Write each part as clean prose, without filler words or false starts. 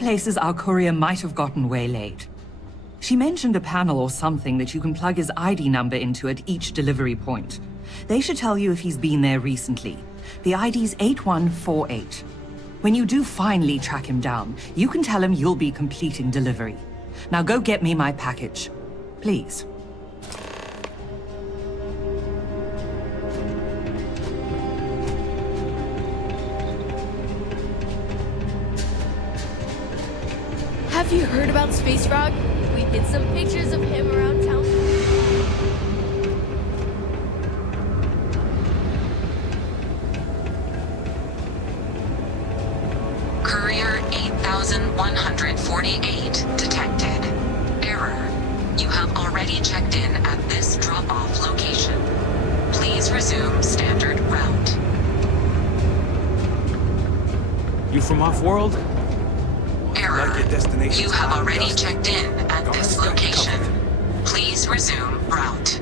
places our courier might have gotten waylaid. She mentioned a panel or something that you can plug his ID number into at each delivery point. They should tell you if he's been there recently. The ID's 8148. When you do finally track him down, you can tell him you'll be completing delivery. Now go get me my package. Please. Have you heard about Space Frog? We did some pictures of him around town. Courier 8148 detected. Error. You have already checked in at this drop-off location. Please resume standard route. You from off-world? Error. Like your destination. You have already checked in at this location. Please resume route.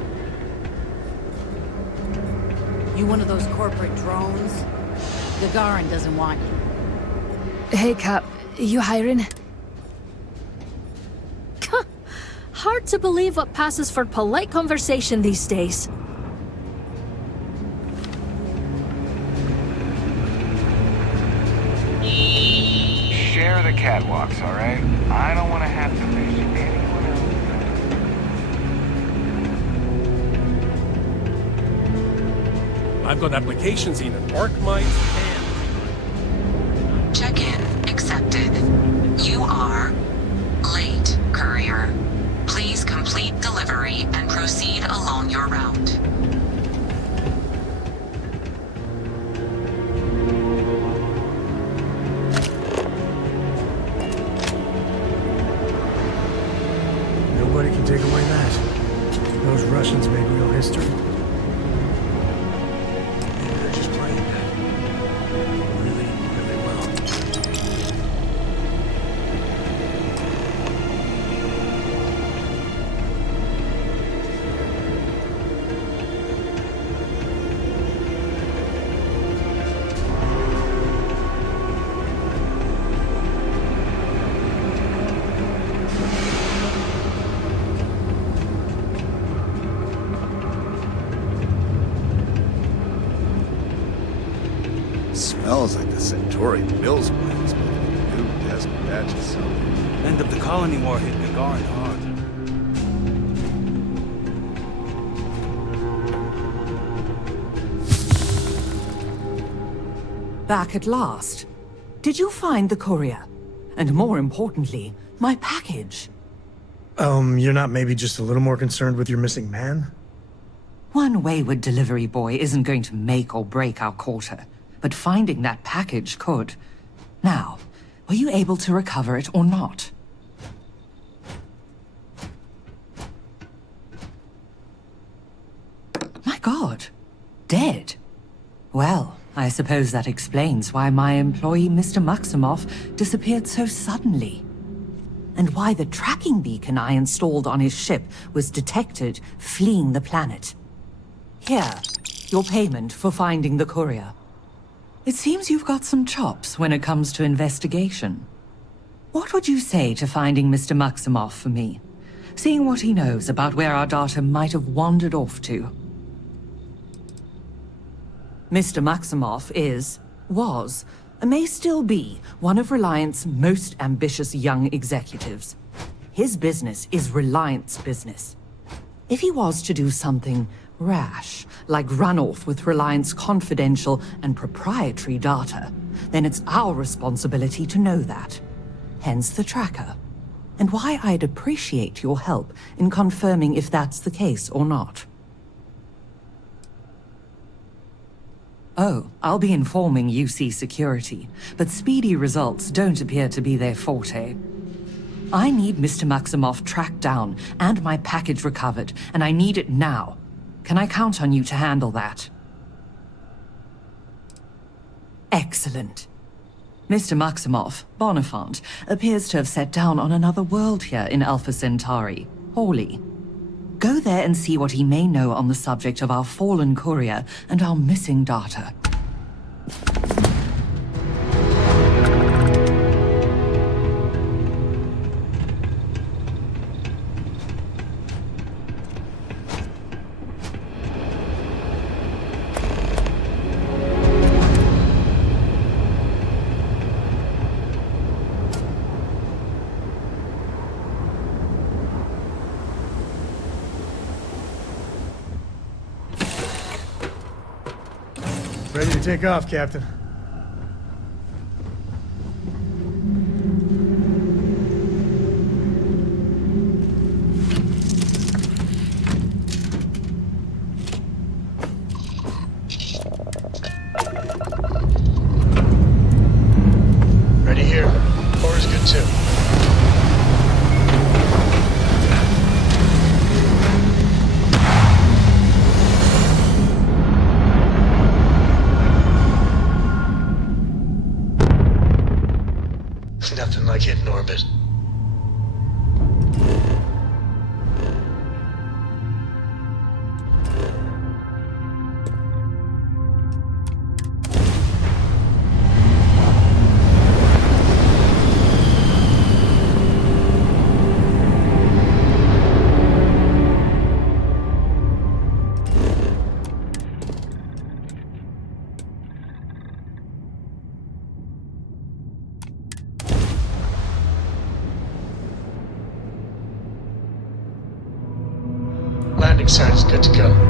You one of those corporate drones? Gagarin doesn't want you. Hey, Cap. You hiring? Hard to believe what passes for polite conversation these days. Share the catwalks, all right? I don't want to have to face anyone else. I've got applications in embark mines and... Check-in accepted. You are late, courier. Please complete delivery and proceed along your route. Nobody can take away that. Those Russians made real history. Maybe they're just playing that. Really, really well. Smells like the Centauri Mills plant is making a new desperate batch of something. End of the colony war hit Gagarin hard. Back at last. Did you find the courier? And more importantly, my package? You're not maybe just a little more concerned with your missing man? One wayward delivery boy isn't going to make or break our quarter, but finding that package could. Now, were you able to recover it or not? My God, dead? Well, I suppose that explains why my employee, Mr. Maximoff, disappeared so suddenly. And why the tracking beacon I installed on his ship was detected fleeing the planet. Here, your payment for finding the courier. It seems you've got some chops when it comes to investigation. What would you say to finding Mr. Maximoff for me? Seeing what he knows about where our data might have wandered off to. Mr. Maximoff was, and may still be, one of Reliant's most ambitious young executives. His business is Reliant's business. If he was to do something rash, like run off with Reliant's confidential and proprietary data, then it's our responsibility to know that. Hence the tracker. And why I'd appreciate your help in confirming if that's the case or not. Oh, I'll be informing UC Security, but speedy results don't appear to be their forte. I need Mr. Maximoff tracked down and my package recovered, and I need it now. Can I count on you to handle that? Excellent. Mr. Maximoff, Bonifant, appears to have set down on another world here in Alpha Centauri, Hawley. Go there and see what he may know on the subject of our fallen courier and our missing data. Ready to take off, Captain. Ready here. Four is good too. Nothing like hitting orbit. Landing site is good to go.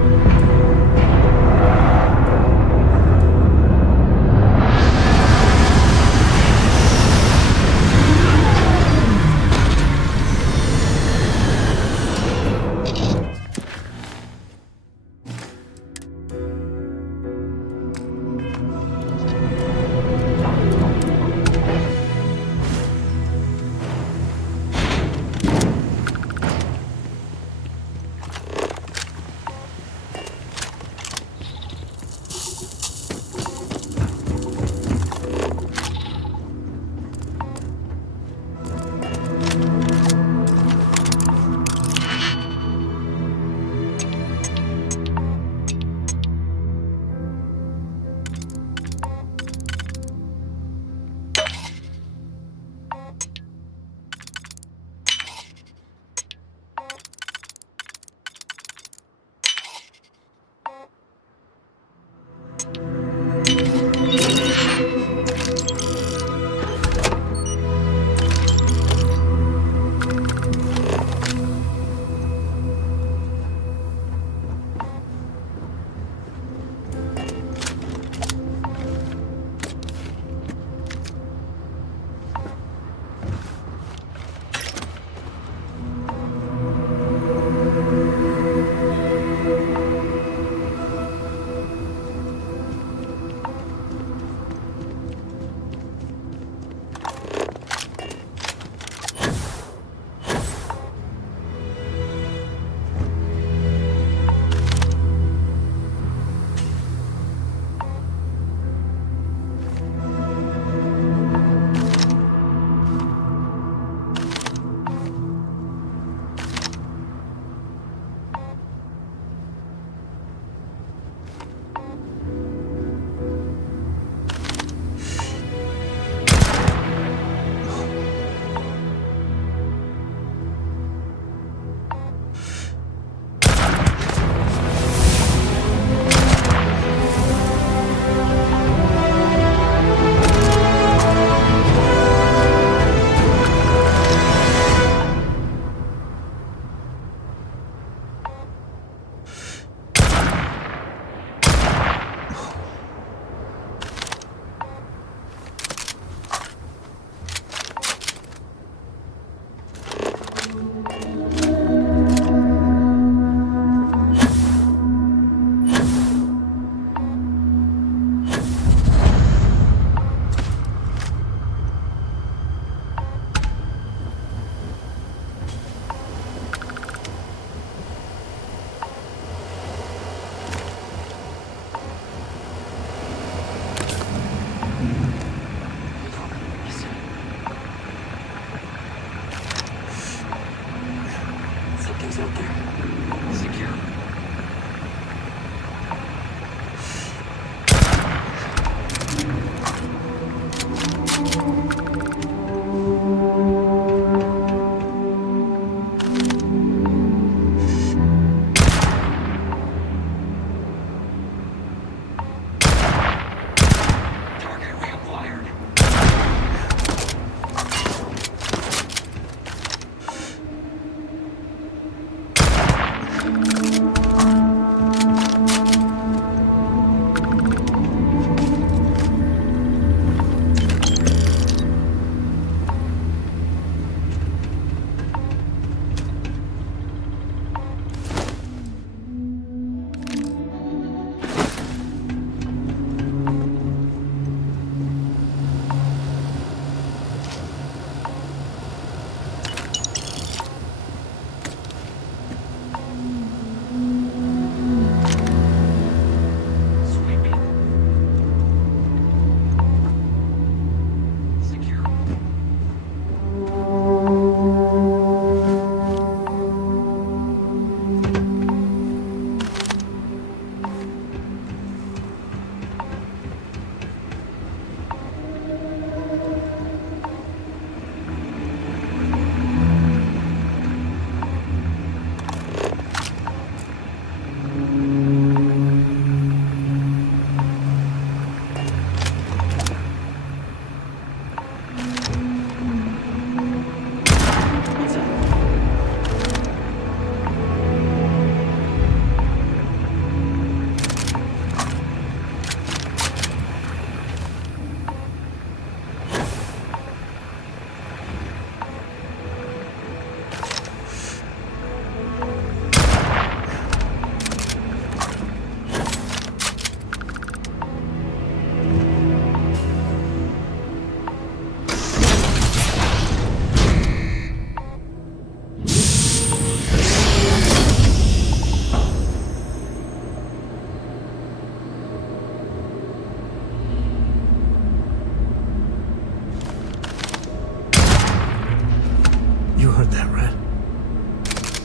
heard that, right?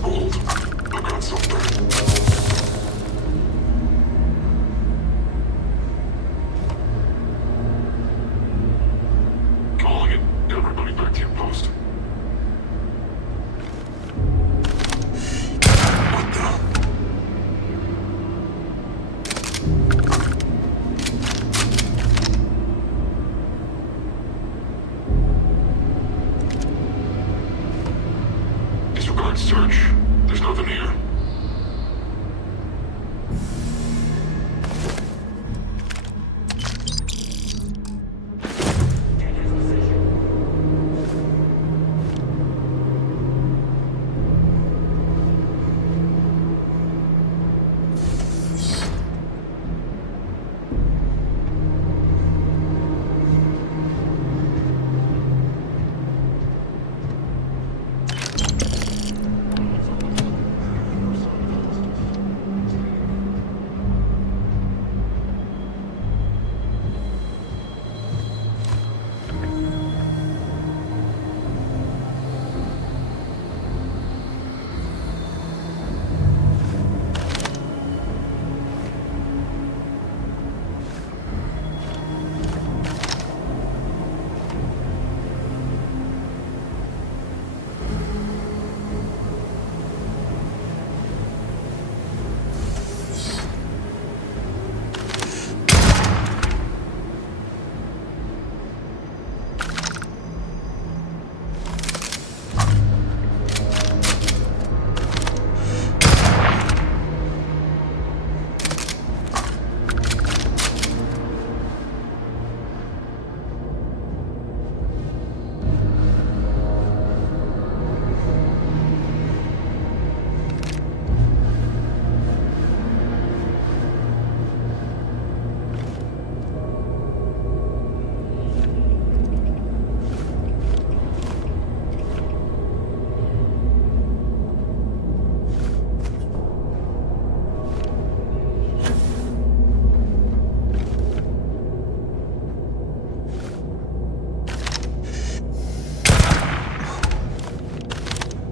Hold. I got something. Calling it. Everybody back to your post. What the? Disregard search. There's nothing here.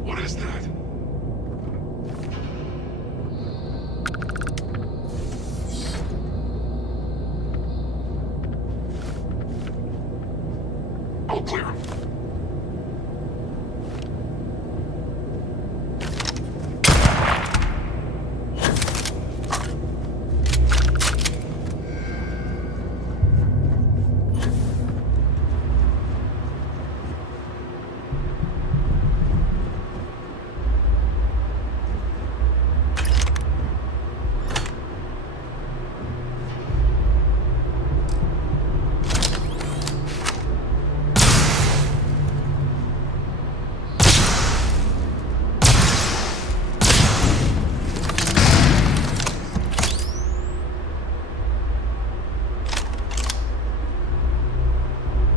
What is that? All clear.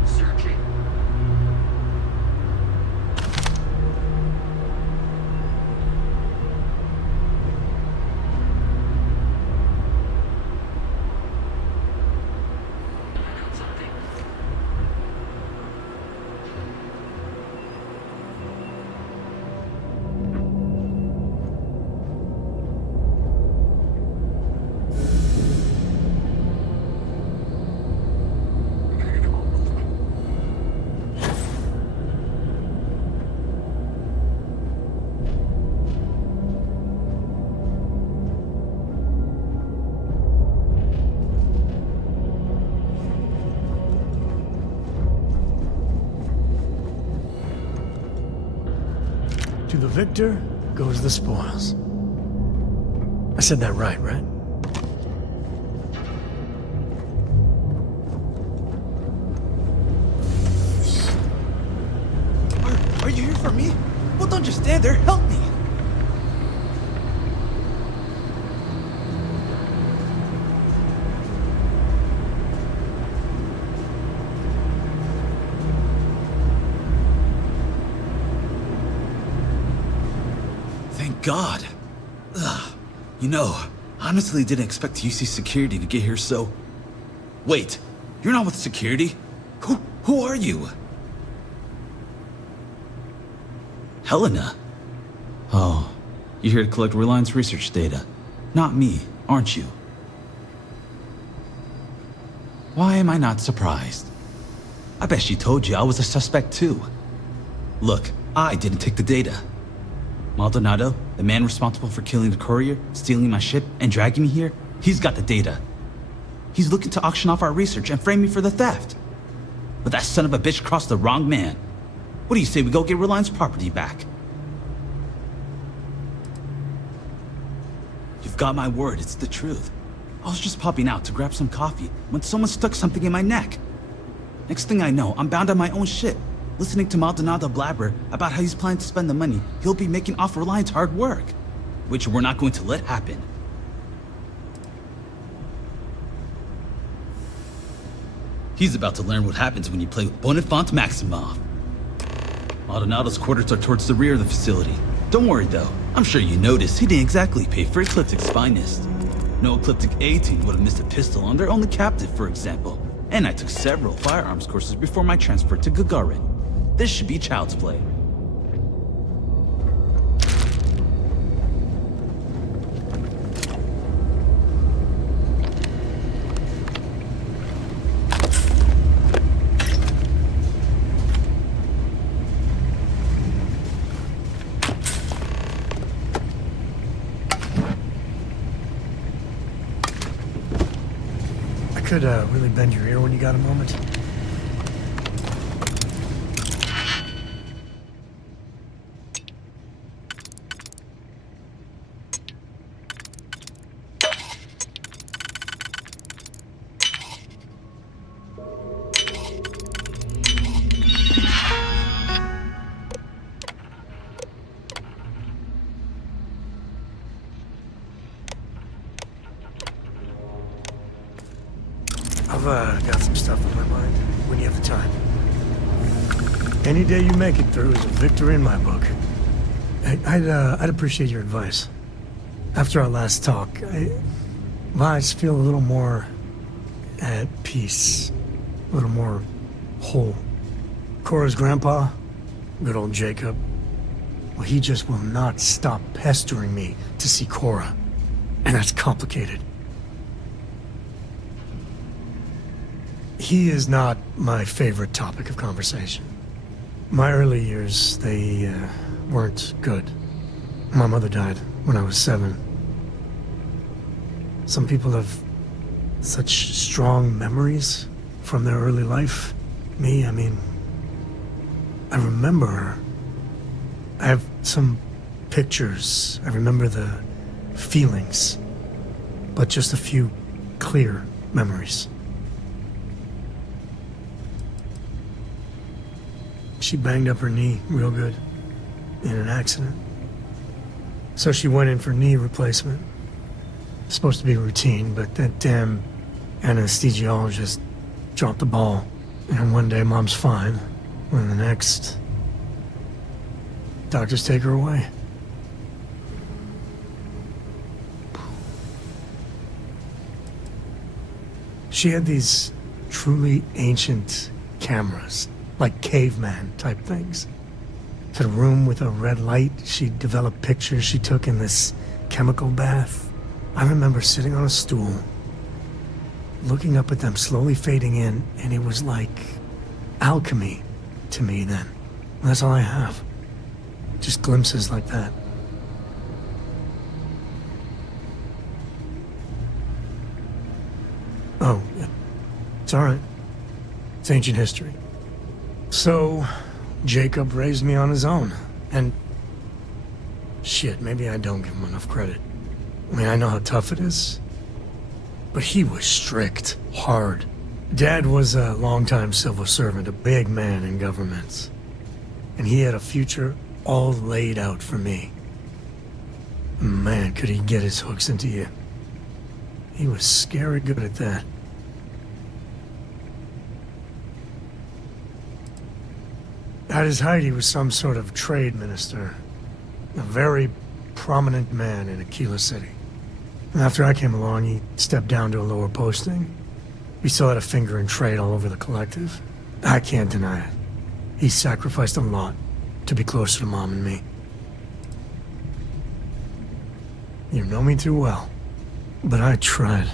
Searching. Something. Minimal movement. To the victor goes the spoils. I said that right? Are you here for me? Well, don't just stand there. Help me. Thank God. Ugh. You know, honestly didn't expect UC security to get here so... Wait, you're not with security? Who are you? Helena? Oh, you're here to collect Reliance research data. Not me, aren't you? Why am I not surprised? I bet she told you I was a suspect too. Look, I didn't take the data. Maldonado, the man responsible for killing the courier, stealing my ship, and dragging me here, he's got the data. He's looking to auction off our research and frame me for the theft. But that son of a bitch crossed the wrong man. What do you say we go get Reliance property back? You've got my word, it's the truth. I was just popping out to grab some coffee when someone stuck something in my neck. Next thing I know, I'm bound on my own ship, listening to Maldonado blabber about how he's planning to spend the money he'll be making off Reliance hard work, which we're not going to let happen. He's about to learn what happens when you play with Bonifant Maximoff. Maldonado's quarters are towards the rear of the facility. Don't worry though, I'm sure you noticed he didn't exactly pay for Ecliptic's finest. No Ecliptic A-team would have missed a pistol on their only captive, for example. And I took several firearms courses before my transfer to Gagarin. This should be child's play. Could really bend your ear when you got a moment. I've got some stuff on my mind when you have the time. Any day you make it through is a victory in my book. I'd appreciate your advice. After our last talk, I just feel a little more at peace, a little more whole. Cora's grandpa, good old Jacob, well, he just will not stop pestering me to see Cora, and that's complicated. He is not my favorite topic of conversation. My early years, they weren't good. My mother died when I was 7. Some people have such strong memories from their early life. Me, I mean, I remember her. I have some pictures. I remember the feelings, but just a few clear memories. She banged up her knee real good in an accident. So she went in for knee replacement. Supposed to be routine, but that damn anesthesiologist dropped the ball. And one day Mom's fine, when the next, doctors take her away. She had these truly ancient cameras, like caveman type things. To the room with a red light, she developed pictures she took in this chemical bath. I remember sitting on a stool, looking up at them slowly fading in, and it was like alchemy to me then. And that's all I have. Just glimpses like that. Oh, yeah. It's all right. It's ancient history. So, Jacob raised me on his own, and shit, maybe I don't give him enough credit. I mean, I know how tough it is, but he was strict, hard. Dad was a longtime civil servant, a big man in government, and he had a future all laid out for me. Man, could he get his hooks into you. He was scary good at that. At his height, he was some sort of trade minister. A very prominent man in Aquila City. And after I came along, he stepped down to a lower posting. He still had a finger in trade all over the collective. I can't deny it. He sacrificed a lot. to be closer to Mom and me. You know me too well, but I tried.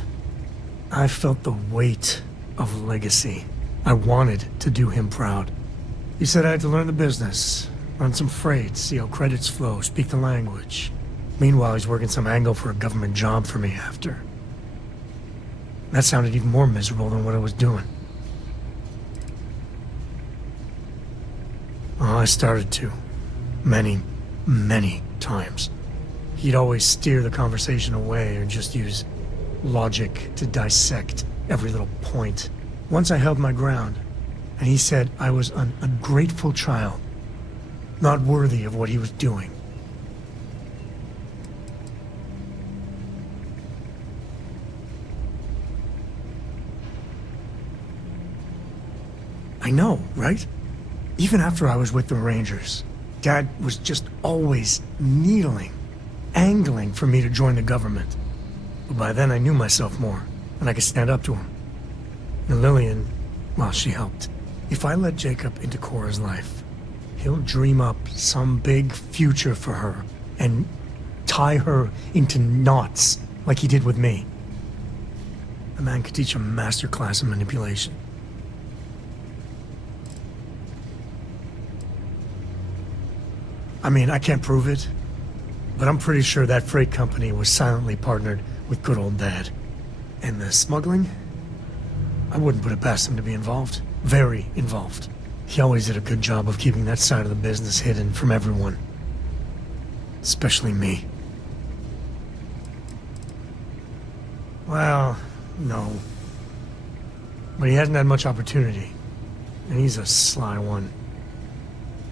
I felt the weight of legacy. I wanted to do him proud. He said I had to learn the business, run some freight, see how credits flow, speak the language. Meanwhile, he's working some angle for a government job for me after. That sounded even more miserable than what I was doing. Oh, I started to. Many, many times. He'd always steer the conversation away or just use logic to dissect every little point. Once I held my ground, and he said I was an ungrateful child, not worthy of what he was doing. I know, right? Even after I was with the Rangers, Dad was just always needling, angling for me to join the government. But by then I knew myself more, and I could stand up to him. And Lillian, well, she helped. If I let Jacob into Cora's life, he'll dream up some big future for her and tie her into knots like he did with me. The man could teach a master class in manipulation. I mean, I can't prove it, but I'm pretty sure that freight company was silently partnered with good old Dad. And the smuggling? I wouldn't put it past him to be involved. Very involved. He always did a good job of keeping that side of the business hidden from everyone. Especially me. Well, no. But he hasn't had much opportunity. And he's a sly one.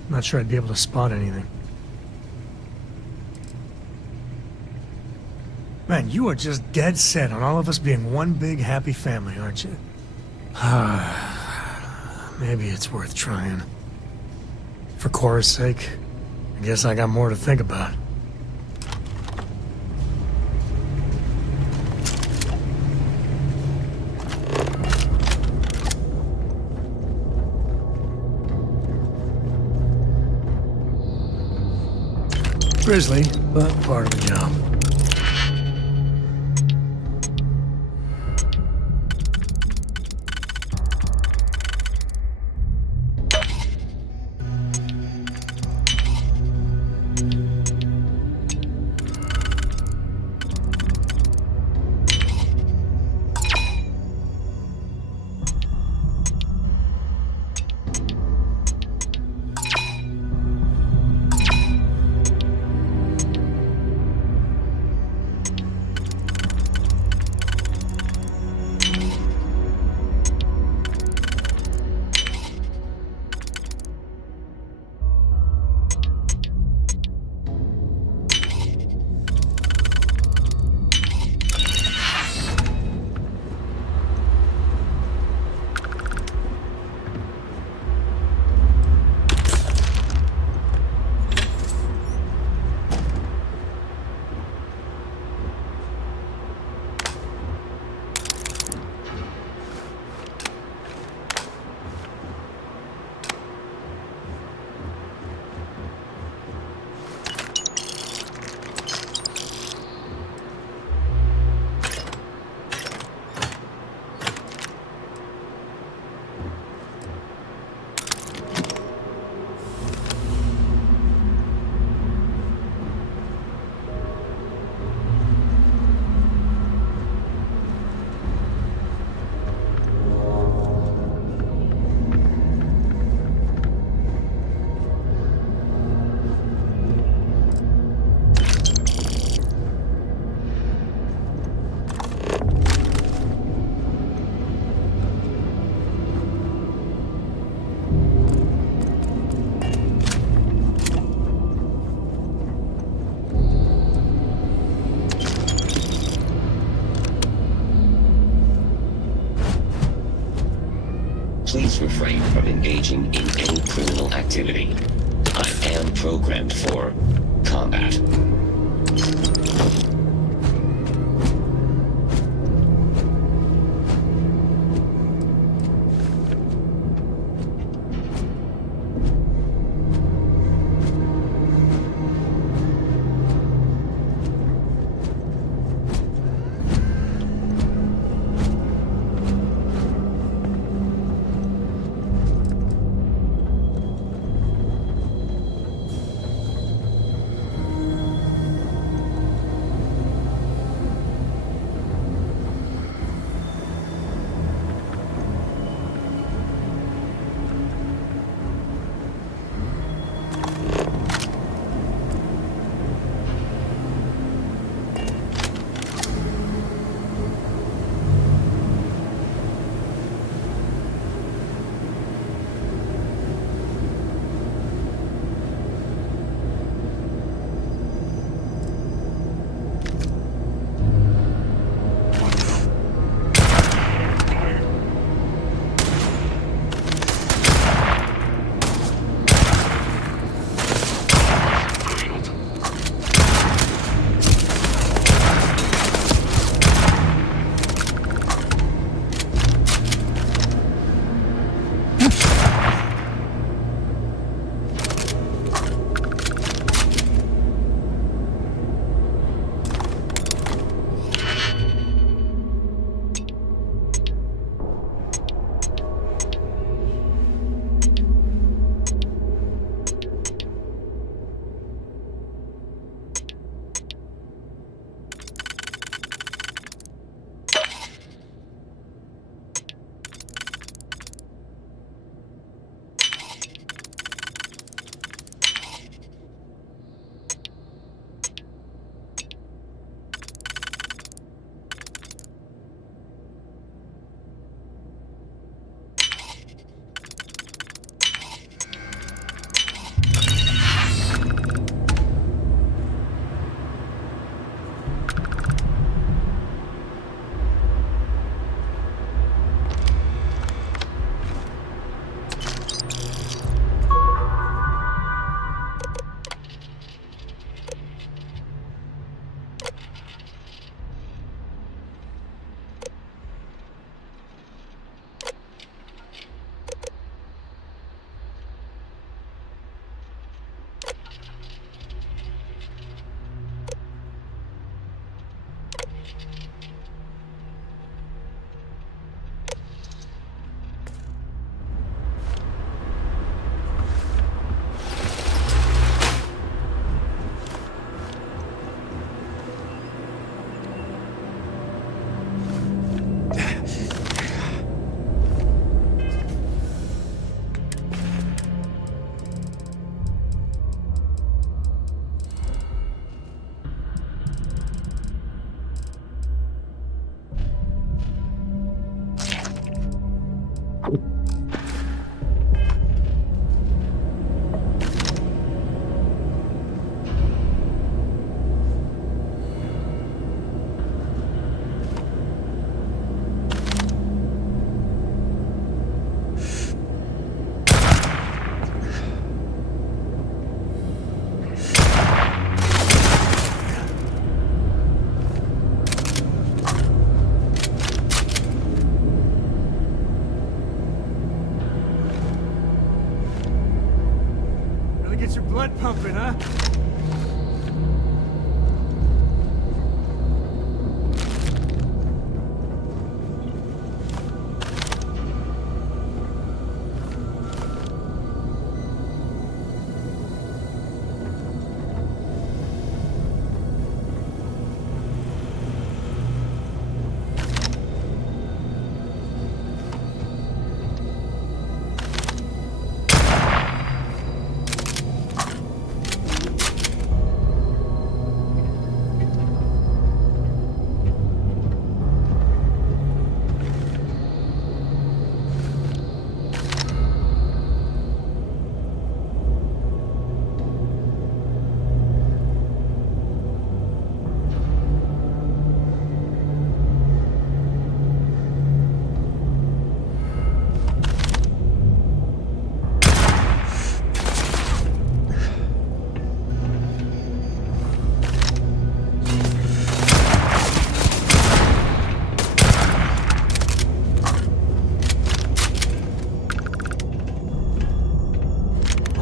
Not sure I'd be able to spot anything. Man, you are just dead set on all of us being one big happy family, aren't you? Maybe it's worth trying. For Cora's sake, I guess I got more to think about. Grisly, but part of the job. Please refrain from engaging in any criminal activity. I am programmed for combat.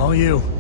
All you.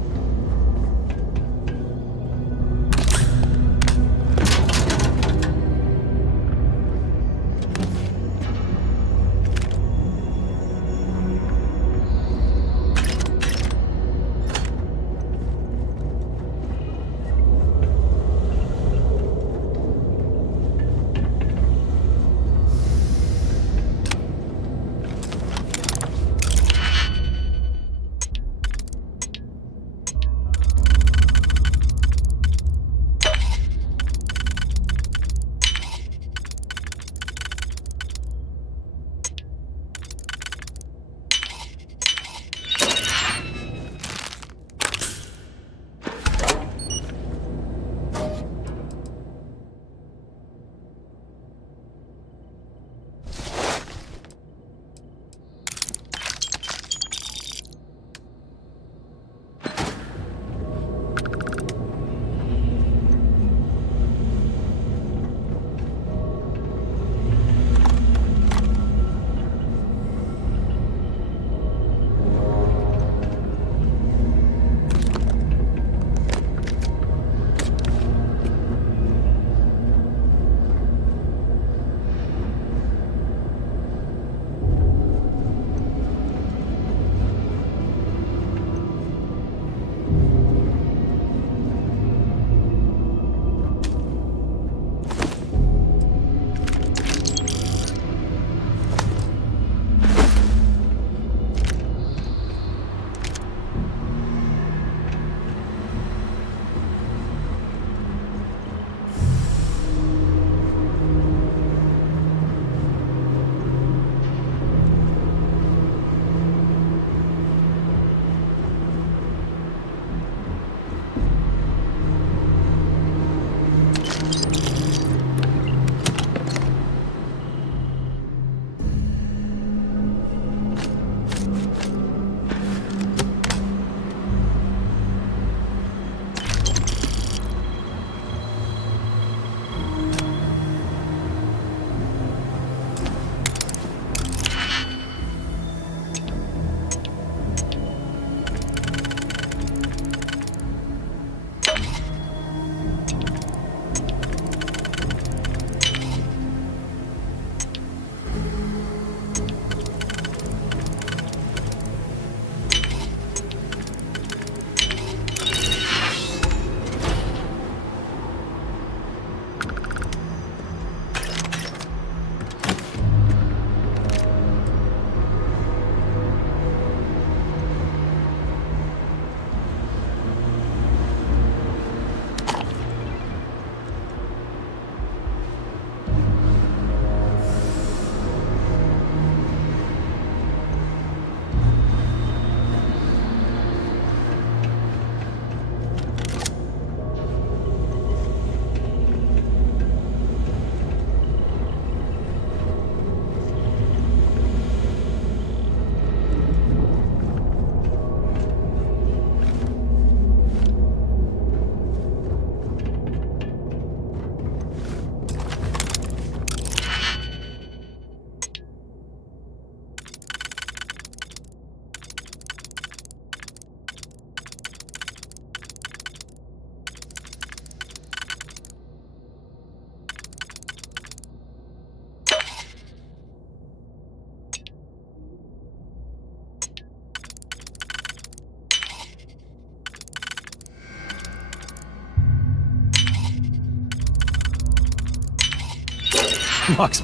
Max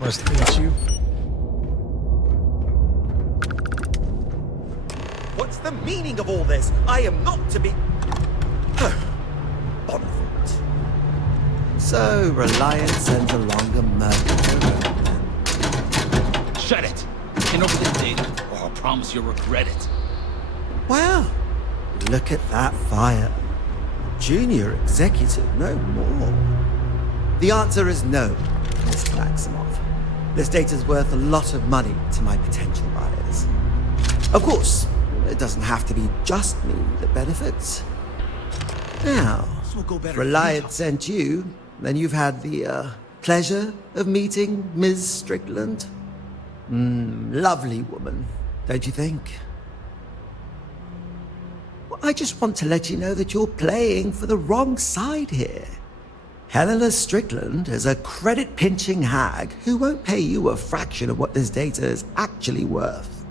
must hate you. What's the meaning of all this? I am not to be... Bonfort. So, Reliance sends along a murderer. Shut it! Hand over the data, or I'll promise you'll regret it. Wow, look at that fire. Junior executive, no more. The answer is no, Mr. Maximoff. This data's worth a lot of money to my potential buyers. Of course, it doesn't have to be just me that benefits. Now, if Reliance sent you, then you've had the pleasure of meeting Ms. Strickland. Lovely woman, don't you think? Well, I just want to let you know that you're playing for the wrong side here. Helena Strickland is a credit-pinching hag who won't pay you a fraction of what this data is actually worth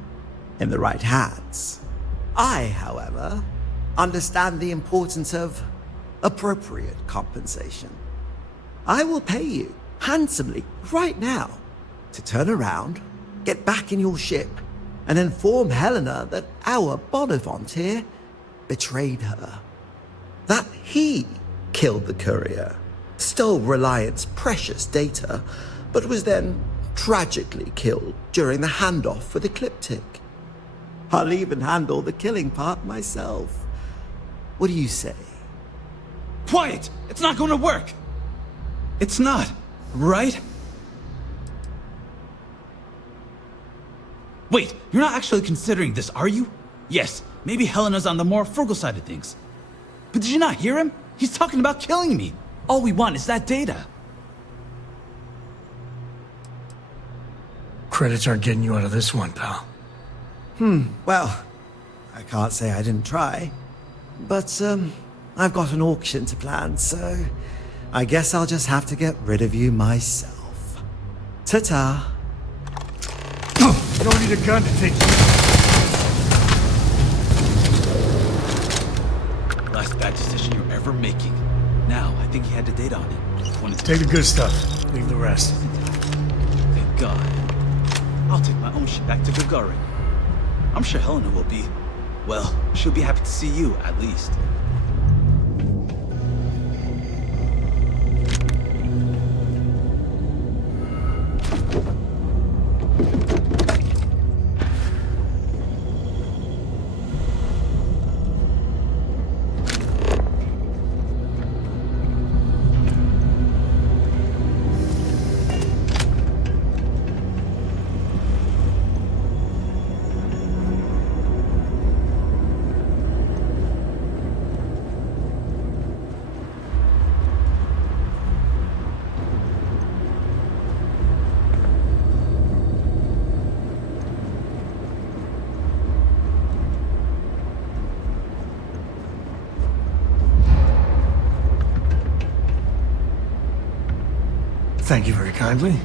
in the right hands. I, however, understand the importance of appropriate compensation. I will pay you handsomely right now to turn around, get back in your ship, and inform Helena that our Bonifant here betrayed her. That he killed the courier, stole Reliance's precious data, but was then tragically killed during the handoff with Ecliptic. I'll even handle the killing part myself. What do you say? Quiet! It's not going to work! It's not, right? Wait, you're not actually considering this, are you? Yes, maybe Helena's on the more frugal side of things. But did you not hear him? He's talking about killing me. All we want is that data. Credits aren't getting you out of this one, pal. Well, I can't say I didn't try. But, I've got an auction to plan, so I guess I'll just have to get rid of you myself. Ta-ta. I don't need a gun to take you. Last bad decision you're ever making. Now, I think he had the data on him. Take the good stuff. Leave the rest. Thank God. I'll take my own shit back to Gagarin. I'm sure Helena will be. Well, she'll be happy to see you, at least. Thank you very kindly.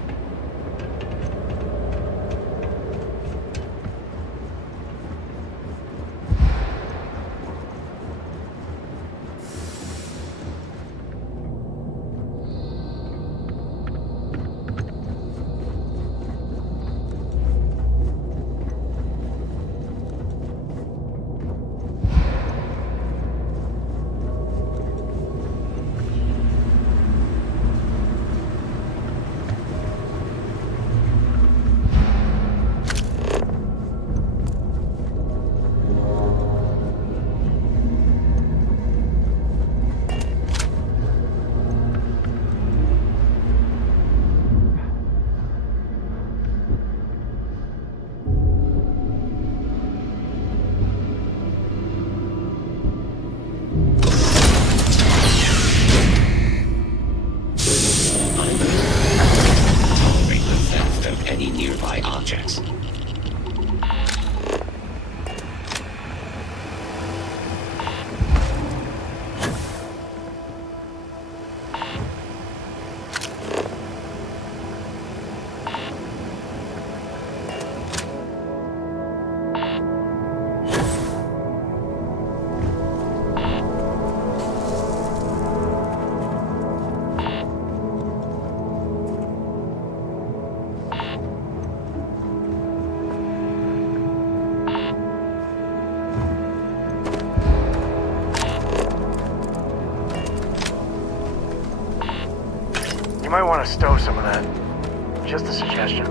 might want to stow some of that. Just a suggestion.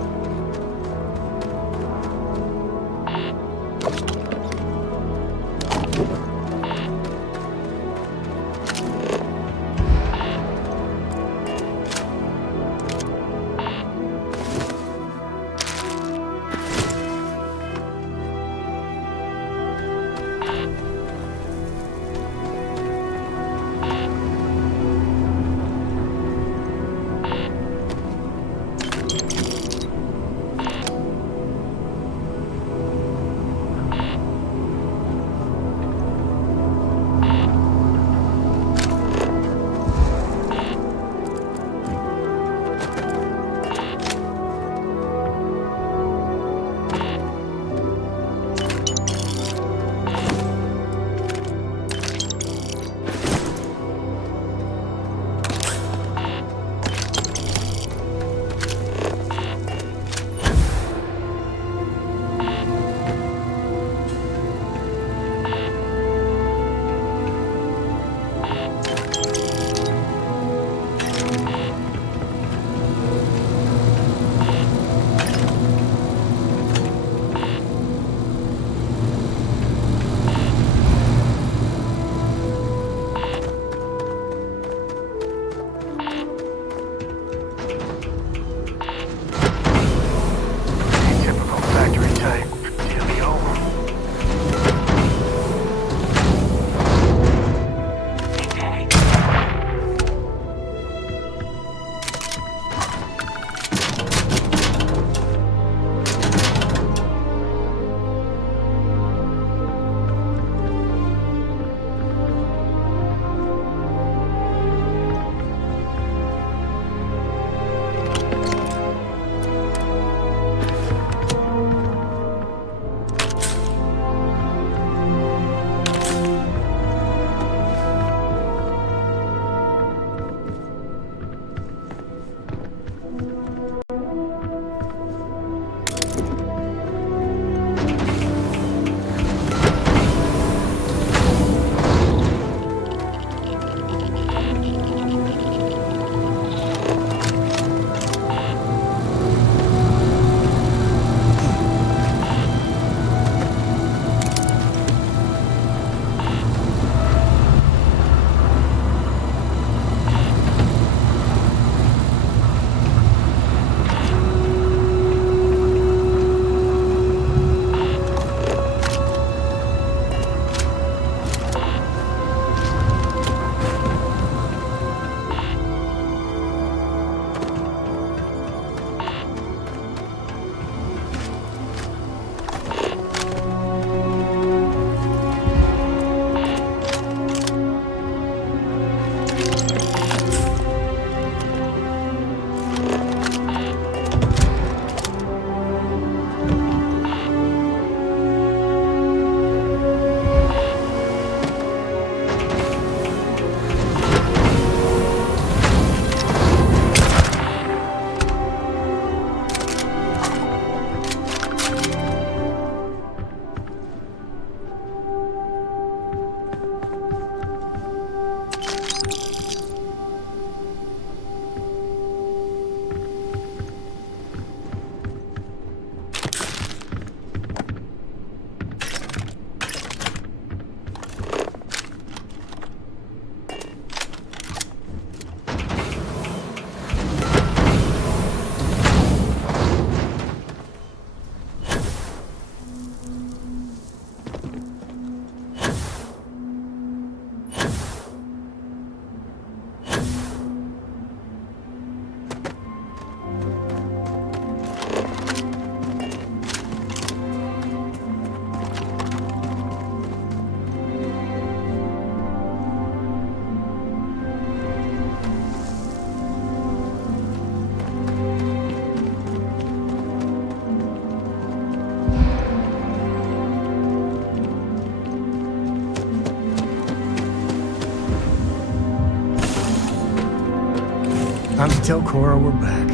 Time to tell Cora we're back.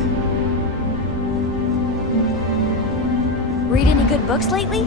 Read any good books lately?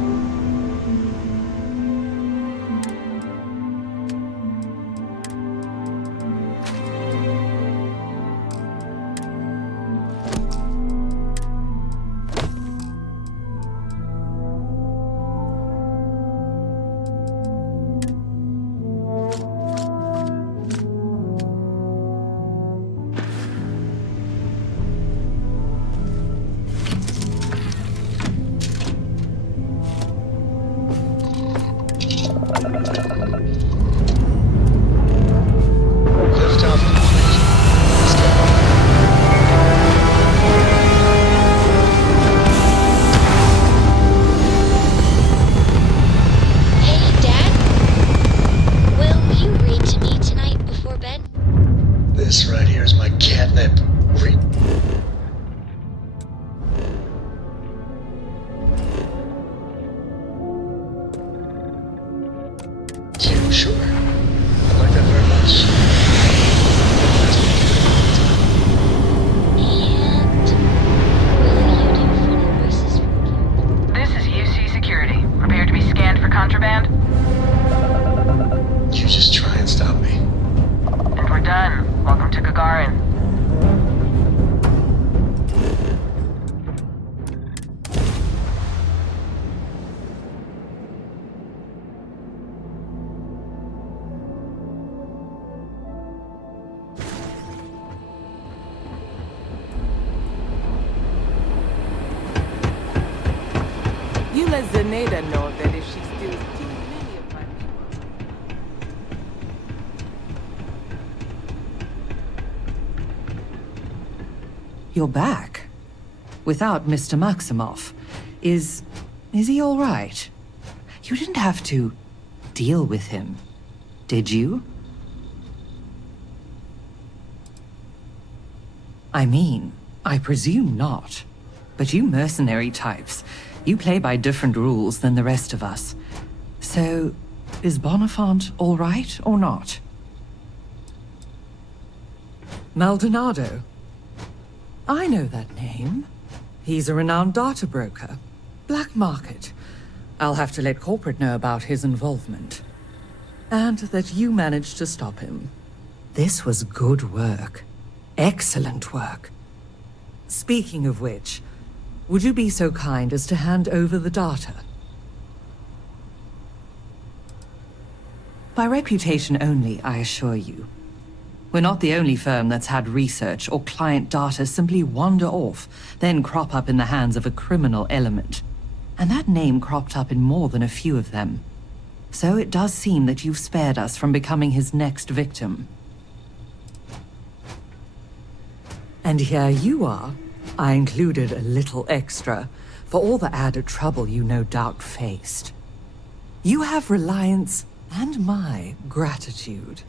just try and stop me. And we're done. Welcome to Gagarin. You let Zenaida know that if she steals too many of my people. You're back. Without Mr. Maximoff. Is he all right? You didn't have to deal with him, did you? I mean, I presume not. But you mercenary types, you play by different rules than the rest of us. So, is Bonifant all right or not? Maldonado? I know that name. He's a renowned data broker. Black market. I'll have to let corporate know about his involvement. And that you managed to stop him. This was good work. Excellent work. Speaking of which, would you be so kind as to hand over the data? By reputation only, I assure you. We're not the only firm that's had research or client data simply wander off, then crop up in the hands of a criminal element. And that name cropped up in more than a few of them. So it does seem that you've spared us from becoming his next victim. And here you are. I included a little extra for all the added trouble you no doubt faced. You have Reliance and my gratitude.